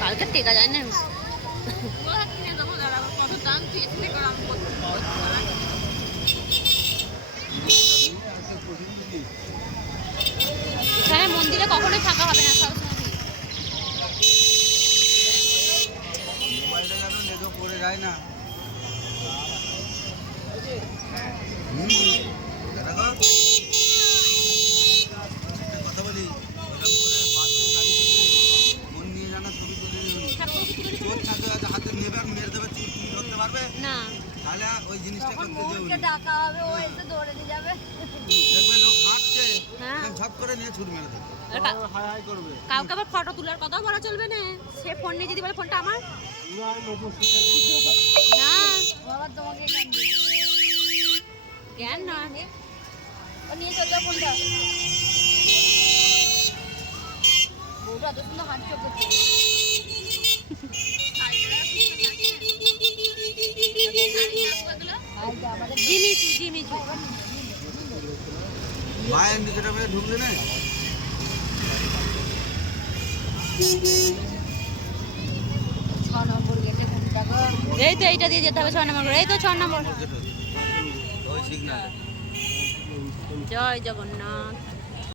কালকে টেকা যায় না। এখানে মন্দিরে কখনোই থাকা হবে না, সবসময় মোবাইলটা যেন নেটও পড়ে যায় না। কথা বলি মন নিয়ে জানা ছবি তুলে তোর ছাদে হাতে নেবে আর মেরে দেবে, তুমি ধরতে পারবে না। তাহলে ওই জিনিসটা করতে যাবে, ডাকা হবে, ও এসে দৌড়ে দিয়ে যাবে। দেখবে লোক হাঁটছে হ্যাঁ, ঝপ করে নিয়ে ছুট মেরে দেবে, হাই হাই করবে। কাউকে আবার ফটো তোলার কথাও বলা চলবে না। সে ফোন নিয়ে যদি বলে ফোনটা আমার না, বাবা তোমাকে জ্ঞান না। ও নিয়ে চল যাও ফোনটা। বউটা এত সুন্দর হাঁটছে করছে। জিমিচু মায়ের নিচেটা মেরে ঢুকলে না, এই তো এইটা দিয়ে যেতে হবে 6 নম্বর। এই তো 6 নম্বর। ওই সিগনালে। জয় জগন্নাথ।